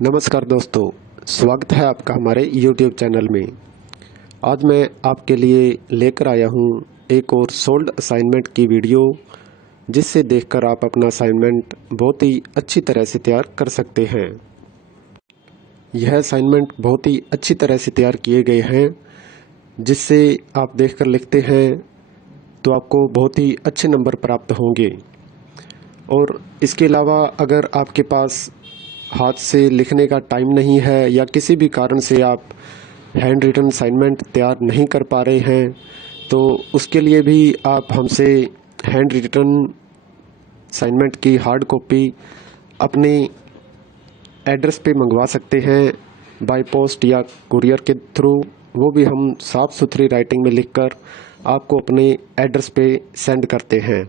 नमस्कार दोस्तों, स्वागत है आपका हमारे YouTube चैनल में। आज मैं आपके लिए लेकर आया हूँ एक और सोल्ड असाइनमेंट की वीडियो, जिससे देखकर आप अपना असाइनमेंट बहुत ही अच्छी तरह से तैयार कर सकते हैं। यह असाइनमेंट बहुत ही अच्छी तरह से तैयार किए गए हैं, जिससे आप देखकर लिखते हैं तो आपको बहुत ही अच्छे नंबर प्राप्त होंगे। और इसके अलावा अगर आपके पास हाथ से लिखने का टाइम नहीं है या किसी भी कारण से आप हैंड रिटन असाइनमेंट तैयार नहीं कर पा रहे हैं, तो उसके लिए भी आप हमसे हैंड रिटन असाइनमेंट की हार्ड कॉपी अपने एड्रेस पे मंगवा सकते हैं, बाय पोस्ट या कुरियर के थ्रू। वो भी हम साफ़ सुथरी राइटिंग में लिखकर आपको अपने एड्रेस पे सेंड करते हैं।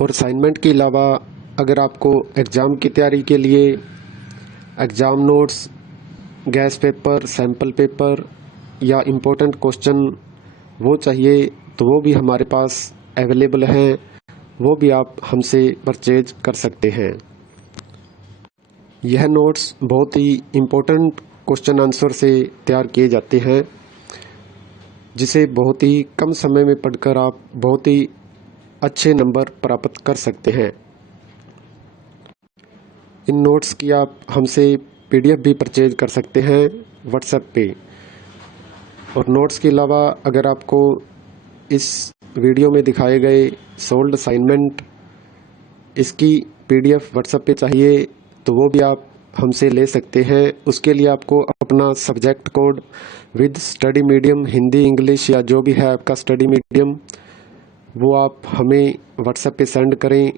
और असाइनमेंट के अलावा अगर आपको एग्ज़ाम की तैयारी के लिए exam notes, gas paper, sample paper या इम्पोर्टेंट क्वेश्चन वो चाहिए, तो वो भी हमारे पास अवेलेबल हैं। वो भी आप हमसे परचेज कर सकते हैं। यह नोट्स बहुत ही इम्पोर्टेंट क्वेश्चन आंसर से तैयार किए जाते हैं, जिसे बहुत ही कम समय में पढ़कर आप बहुत ही अच्छे नंबर प्राप्त कर सकते हैं। इन नोट्स की आप हमसे PDF भी परचेज कर सकते हैं व्हाट्सएप पे। और नोट्स के अलावा अगर आपको इस वीडियो में दिखाए गए सोल्ड असाइनमेंट इसकी PDF व्हाट्सएप पे चाहिए, तो वो भी आप हमसे ले सकते हैं। उसके लिए आपको अपना subject code with study medium, Hindi, English या जो भी है आपका स्टडी मीडियम, वो आप हमें व्हाट्सएप पे सेंड करें।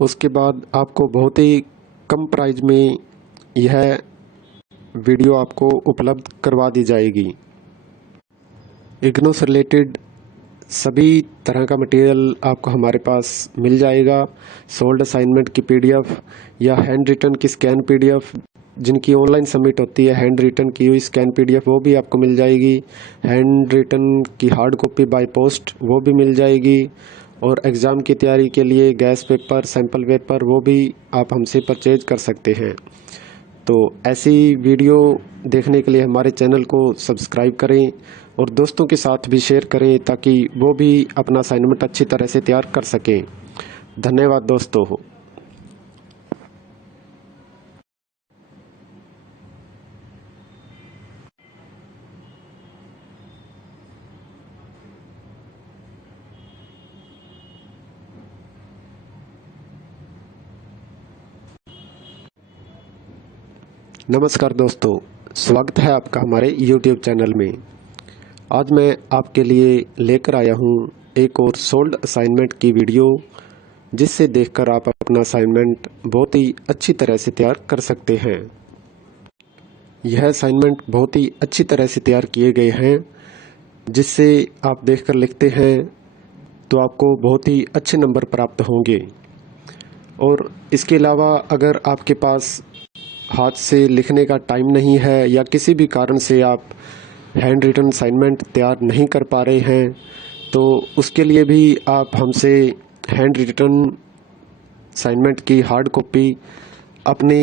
उसके बाद आपको बहुत ही कम प्राइस में यह वीडियो आपको उपलब्ध करवा दी जाएगी। इग्नू से रिलेटेड सभी तरह का मटेरियल आपको हमारे पास मिल जाएगा। सोल्ड असाइनमेंट की PDF या हैंड रिटन की स्कैन PDF, जिनकी ऑनलाइन सबमिट होती है, हैंड रिटन की हुई स्कैन PDF वो भी आपको मिल जाएगी। हैंड रिटन की हार्ड कॉपी बाय पोस्ट वो भी मिल जाएगी। और एग्ज़ाम की तैयारी के लिए गैस पेपर, सैम्पल पेपर वो भी आप हमसे परचेज कर सकते हैं। तो ऐसी वीडियो देखने के लिए हमारे चैनल को सब्सक्राइब करें और दोस्तों के साथ भी शेयर करें, ताकि वो भी अपना असाइनमेंट अच्छी तरह से तैयार कर सकें। धन्यवाद दोस्तों। नमस्कार दोस्तों, स्वागत है आपका हमारे YouTube चैनल में। आज मैं आपके लिए लेकर आया हूँ एक और सोल्ड असाइनमेंट की वीडियो, जिससे देखकर आप अपना असाइनमेंट बहुत ही अच्छी तरह से तैयार कर सकते हैं। यह असाइनमेंट बहुत ही अच्छी तरह से तैयार किए गए हैं, जिससे आप देखकर लिखते हैं तो आपको बहुत ही अच्छे नंबर प्राप्त होंगे। और इसके अलावा अगर आपके पास हाथ से लिखने का टाइम नहीं है या किसी भी कारण से आप हैंड रिटन असाइनमेंट तैयार नहीं कर पा रहे हैं, तो उसके लिए भी आप हमसे हैंड रिटन असाइनमेंट की हार्ड कॉपी अपने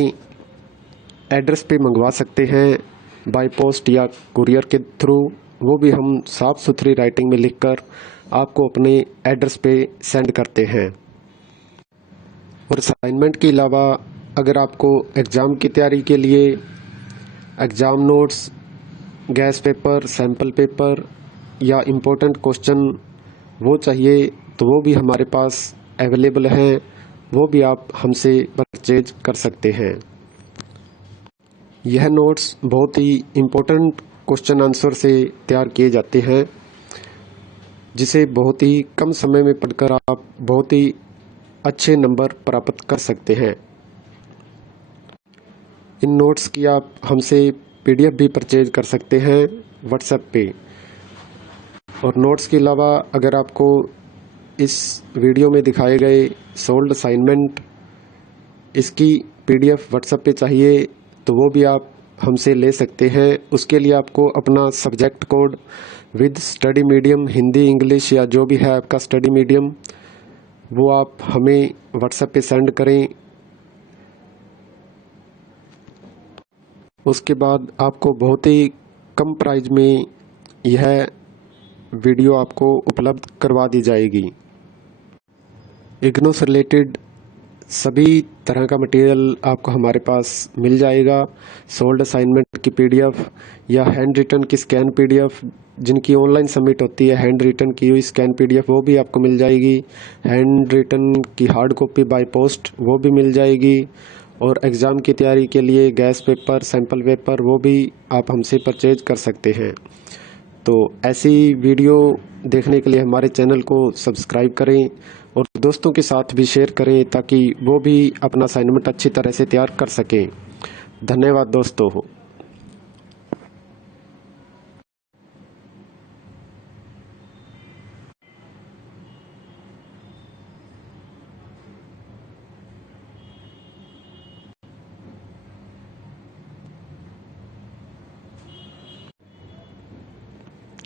एड्रेस पे मंगवा सकते हैं, बाय पोस्ट या कुरियर के थ्रू। वो भी हम साफ़ सुथरी राइटिंग में लिखकर आपको अपने एड्रेस पे सेंड करते हैं। और असाइनमेंट के अलावा अगर आपको एग्ज़ाम की तैयारी के लिए exam notes, gas paper, sample paper या इम्पोर्टेंट क्वेश्चन वो चाहिए, तो वो भी हमारे पास अवेलेबल हैं। वो भी आप हमसे परचेज कर सकते हैं। यह नोट्स बहुत ही इम्पोर्टेंट क्वेश्चन आंसर से तैयार किए जाते हैं, जिसे बहुत ही कम समय में पढ़कर आप बहुत ही अच्छे नंबर प्राप्त कर सकते हैं। इन नोट्स की आप हमसे PDF भी परचेज कर सकते हैं व्हाट्सएप पे। और नोट्स के अलावा अगर आपको इस वीडियो में दिखाए गए सोल्ड असाइनमेंट इसकी PDF व्हाट्सएप पे चाहिए, तो वो भी आप हमसे ले सकते हैं। उसके लिए आपको अपना subject code with study medium, Hindi, English या जो भी है आपका स्टडी मीडियम, वो आप हमें व्हाट्सएप पे सेंड करें। उसके बाद आपको बहुत ही कम प्राइस में यह वीडियो आपको उपलब्ध करवा दी जाएगी। इग्नू से रिलेटेड सभी तरह का मटेरियल आपको हमारे पास मिल जाएगा। सोल्ड असाइनमेंट की पीडीएफ या हैंड रिटन की स्कैन पीडीएफ, जिनकी ऑनलाइन सबमिट होती है, हैंड रिटन की हुई स्कैन पीडीएफ वो भी आपको मिल जाएगी। हैंड रिटन की हार्ड कॉपी बाय पोस्ट वो भी मिल जाएगी। और एग्ज़ाम की तैयारी के लिए गैस पेपर, सैम्पल पेपर वो भी आप हमसे परचेज कर सकते हैं। तो ऐसी वीडियो देखने के लिए हमारे चैनल को सब्सक्राइब करें और दोस्तों के साथ भी शेयर करें ताकि वो भी अपना असाइनमेंट अच्छी तरह से तैयार कर सकें। धन्यवाद दोस्तों।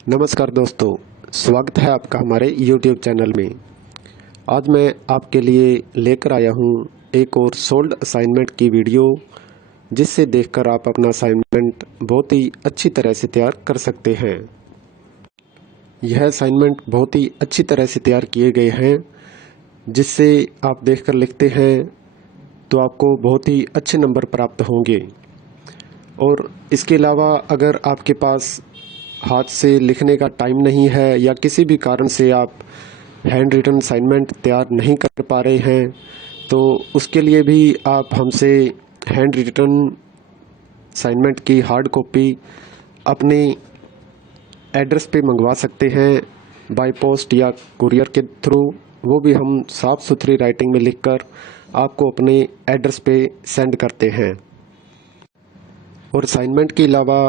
नमस्कार दोस्तों, स्वागत है आपका हमारे YouTube चैनल में। आज मैं आपके लिए लेकर आया हूँ एक और सोल्ड असाइनमेंट की वीडियो, जिससे देखकर आप अपना असाइनमेंट बहुत ही अच्छी तरह से तैयार कर सकते हैं। यह असाइनमेंट बहुत ही अच्छी तरह से तैयार किए गए हैं, जिससे आप देखकर लिखते हैं तो आपको बहुत ही अच्छे नंबर प्राप्त होंगे। और इसके अलावा अगर आपके पास हाथ से लिखने का टाइम नहीं है या किसी भी कारण से आप हैंड रिटन असाइनमेंट तैयार नहीं कर पा रहे हैं, तो उसके लिए भी आप हमसे हैंड रिटन असाइनमेंट की हार्ड कॉपी अपने एड्रेस पे मंगवा सकते हैं, बाय पोस्ट या कुरियर के थ्रू। वो भी हम साफ़ सुथरी राइटिंग में लिखकर आपको अपने एड्रेस पे सेंड करते हैं। और असाइनमेंट के अलावा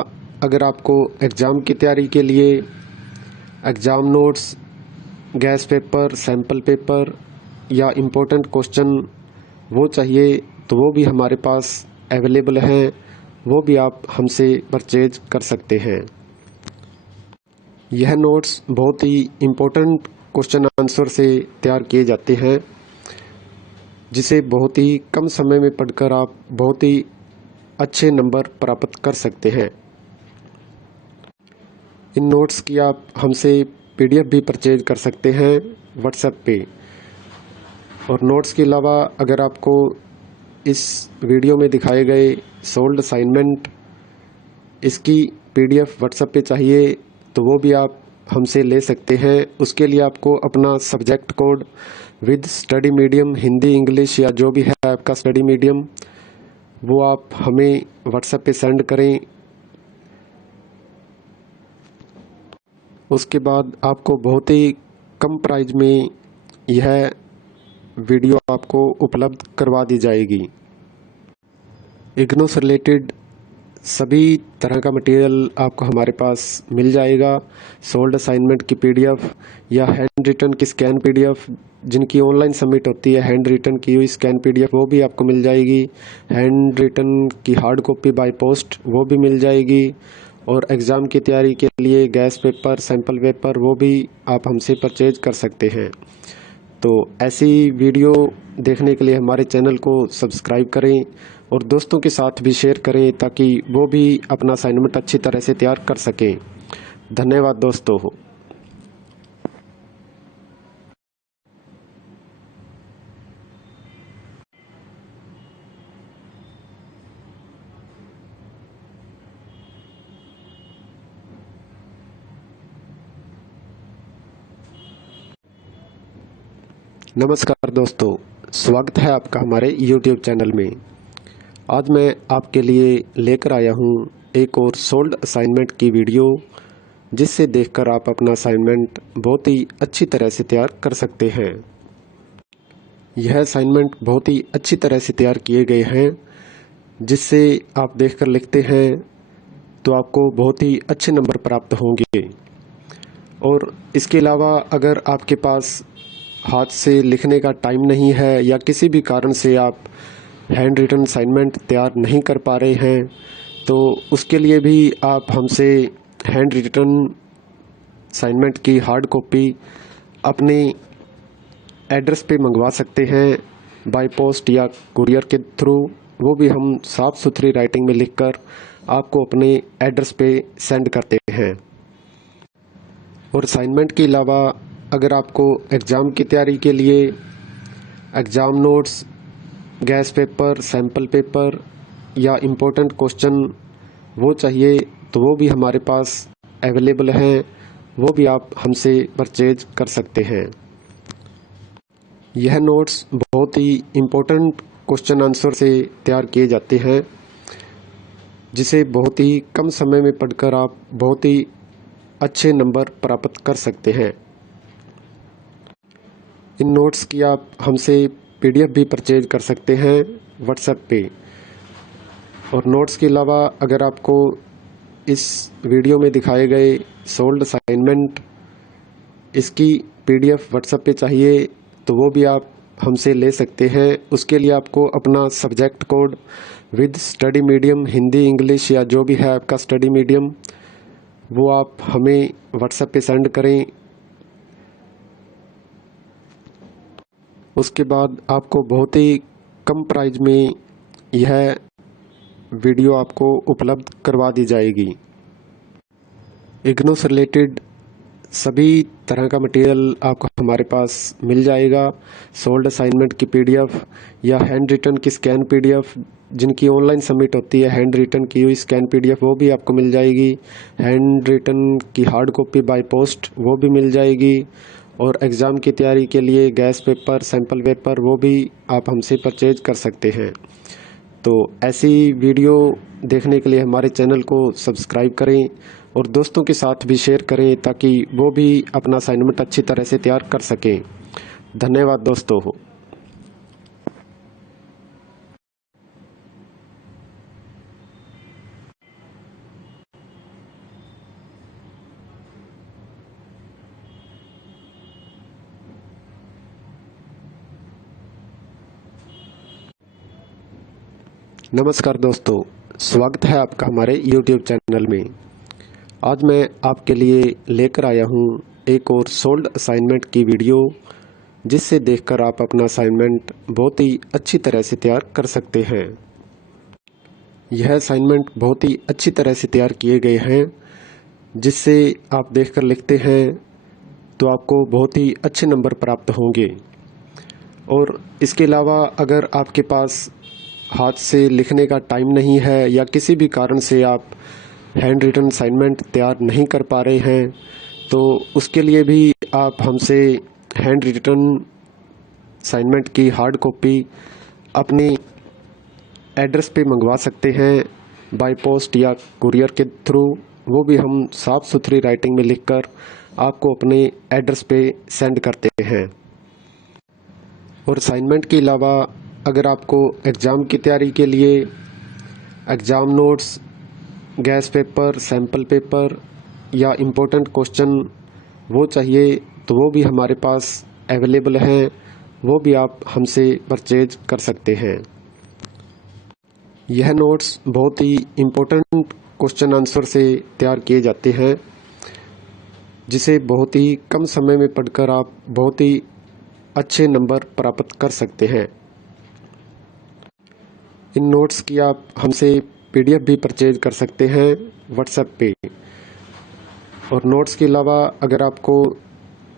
अगर आपको एग्ज़ाम की तैयारी के लिए exam notes, gas paper, sample paper या इम्पोर्टेंट क्वेश्चन वो चाहिए, तो वो भी हमारे पास अवेलेबल हैं। वो भी आप हमसे परचेज कर सकते हैं। यह नोट्स बहुत ही इम्पोर्टेंट क्वेश्चन आंसर से तैयार किए जाते हैं, जिसे बहुत ही कम समय में पढ़कर आप बहुत ही अच्छे नंबर प्राप्त कर सकते हैं। इन नोट्स की आप हमसे पीडीएफ भी परचेज कर सकते हैं व्हाट्सएप पे। और नोट्स के अलावा अगर आपको इस वीडियो में दिखाए गए सोल्ड असाइनमेंट इसकी पीडीएफ व्हाट्सएप पे चाहिए, तो वो भी आप हमसे ले सकते हैं। उसके लिए आपको अपना subject code with study medium, Hindi, English या जो भी है आपका स्टडी मीडियम, वो आप हमें व्हाट्सएप पे सेंड करें। उसके बाद आपको बहुत ही कम प्राइस में यह वीडियो आपको उपलब्ध करवा दी जाएगी। इग्नू से रिलेटेड सभी तरह का मटेरियल आपको हमारे पास मिल जाएगा। सोल्ड असाइनमेंट की पीडीएफ या हैंड रिटन की स्कैन पीडीएफ, जिनकी ऑनलाइन सबमिट होती है, हैंड रिटन की हुई स्कैन पीडीएफ वो भी आपको मिल जाएगी। हैंड रिटन की हार्ड कॉपी बाय पोस्ट वो भी मिल जाएगी। और एग्ज़ाम की तैयारी के लिए गैस पेपर, सैम्पल पेपर वो भी आप हमसे परचेज कर सकते हैं। तो ऐसी वीडियो देखने के लिए हमारे चैनल को सब्सक्राइब करें और दोस्तों के साथ भी शेयर करें ताकि वो भी अपना असाइनमेंट अच्छी तरह से तैयार कर सकें। धन्यवाद दोस्तों। नमस्कार दोस्तों, स्वागत है आपका हमारे YouTube चैनल में। आज मैं आपके लिए लेकर आया हूँ एक और सोल्ड असाइनमेंट की वीडियो, जिससे देखकर आप अपना असाइनमेंट बहुत ही अच्छी तरह से तैयार कर सकते हैं। यह असाइनमेंट बहुत ही अच्छी तरह से तैयार किए गए हैं, जिससे आप देखकर लिखते हैं तो आपको बहुत ही अच्छे नंबर प्राप्त होंगे। और इसके अलावा अगर आपके पास हाथ से लिखने का टाइम नहीं है या किसी भी कारण से आप हैंड रिटन असाइनमेंट तैयार नहीं कर पा रहे हैं, तो उसके लिए भी आप हमसे हैंड रिटन असाइनमेंट की हार्ड कॉपी अपने एड्रेस पे मंगवा सकते हैं बाय पोस्ट या कुरियर के थ्रू। वो भी हम साफ़ सुथरी राइटिंग में लिखकर आपको अपने एड्रेस पे सेंड करते हैं। और असाइनमेंट के अलावा अगर आपको एग्ज़ाम की तैयारी के लिए exam notes, gas paper, sample paper या इम्पोर्टेंट क्वेश्चन वो चाहिए तो वो भी हमारे पास अवेलेबल हैं। वो भी आप हमसे परचेज कर सकते हैं। यह नोट्स बहुत ही इम्पोर्टेंट क्वेश्चन आंसर से तैयार किए जाते हैं, जिसे बहुत ही कम समय में पढ़कर आप बहुत ही अच्छे नंबर प्राप्त कर सकते हैं। इन नोट्स की आप हमसे पीडीएफ भी परचेज कर सकते हैं व्हाट्सएप पे। और नोट्स के अलावा अगर आपको इस वीडियो में दिखाए गए सोल्ड असाइनमेंट इसकी पीडीएफ व्हाट्सएप पे चाहिए तो वो भी आप हमसे ले सकते हैं। उसके लिए आपको अपना subject code with study medium, Hindi, English या जो भी है आपका स्टडी मीडियम, वो आप हमें व्हाट्सएप पे सेंड करें। उसके बाद आपको बहुत ही कम प्राइस में यह वीडियो आपको उपलब्ध करवा दी जाएगी। इग्नू से रिलेटेड सभी तरह का मटेरियल आपको हमारे पास मिल जाएगा। सोल्ड असाइनमेंट की पीडीएफ या हैंड रिटन की स्कैन पीडीएफ, जिनकी ऑनलाइन सबमिट होती है हैंड रिटन की हुई स्कैन पीडीएफ, वो भी आपको मिल जाएगी। हैंड रिटन की हार्ड कॉपी बाय पोस्ट वो भी मिल जाएगी। और एग्ज़ाम की तैयारी के लिए गैस पेपर, सैम्पल पेपर वो भी आप हमसे परचेज कर सकते हैं। तो ऐसी वीडियो देखने के लिए हमारे चैनल को सब्सक्राइब करें और दोस्तों के साथ भी शेयर करें ताकि वो भी अपना असाइनमेंट अच्छी तरह से तैयार कर सकें। धन्यवाद दोस्तों। नमस्कार दोस्तों, स्वागत है आपका हमारे YouTube चैनल में। आज मैं आपके लिए लेकर आया हूँ एक और सोल्ड असाइनमेंट की वीडियो, जिससे देखकर आप अपना असाइनमेंट बहुत ही अच्छी तरह से तैयार कर सकते हैं। यह असाइनमेंट बहुत ही अच्छी तरह से तैयार किए गए हैं, जिससे आप देखकर लिखते हैं तो आपको बहुत ही अच्छे नंबर प्राप्त होंगे। और इसके अलावा अगर आपके पास हाथ से लिखने का टाइम नहीं है या किसी भी कारण से आप हैंड रिटन असाइनमेंट तैयार नहीं कर पा रहे हैं, तो उसके लिए भी आप हमसे हैंड रिटन असाइनमेंट की हार्ड कॉपी अपने एड्रेस पे मंगवा सकते हैं बाय पोस्ट या कुरियर के थ्रू। वो भी हम साफ़ सुथरी राइटिंग में लिखकर आपको अपने एड्रेस पे सेंड करते हैं। और असाइनमेंट के अलावा अगर आपको एग्ज़ाम की तैयारी के लिए exam notes, gas paper, sample paper या इम्पोर्टेंट क्वेश्चन वो चाहिए तो वो भी हमारे पास अवेलेबल हैं। वो भी आप हमसे परचेज कर सकते हैं। यह नोट्स बहुत ही इम्पोर्टेंट क्वेश्चन आंसर से तैयार किए जाते हैं, जिसे बहुत ही कम समय में पढ़कर आप बहुत ही अच्छे नंबर प्राप्त कर सकते हैं। इन नोट्स की आप हमसे पीडीएफ भी परचेज कर सकते हैं व्हाट्सएप पे। और नोट्स के अलावा अगर आपको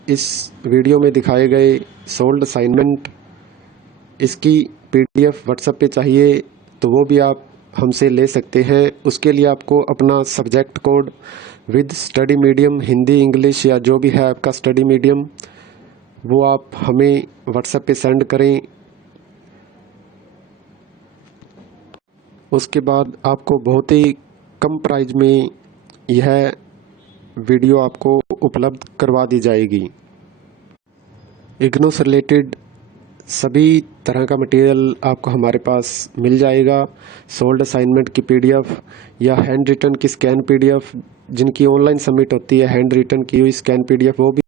इस वीडियो में दिखाए गए सोल्ड असाइनमेंट इसकी पीडीएफ व्हाट्सएप पे चाहिए तो वो भी आप हमसे ले सकते हैं। उसके लिए आपको अपना subject code with study medium, Hindi, English या जो भी है आपका स्टडी मीडियम, वो आप हमें व्हाट्सएप पे सेंड करें। उसके बाद आपको बहुत ही कम प्राइस में यह वीडियो आपको उपलब्ध करवा दी जाएगी। इग्नू से रिलेटेड सभी तरह का मटेरियल आपको हमारे पास मिल जाएगा। सोल्ड असाइनमेंट की पीडीएफ या हैंड रिटन की स्कैन पीडीएफ, जिनकी ऑनलाइन सबमिट होती है हैंड रिटन की हुई स्कैन पीडीएफ, वो भी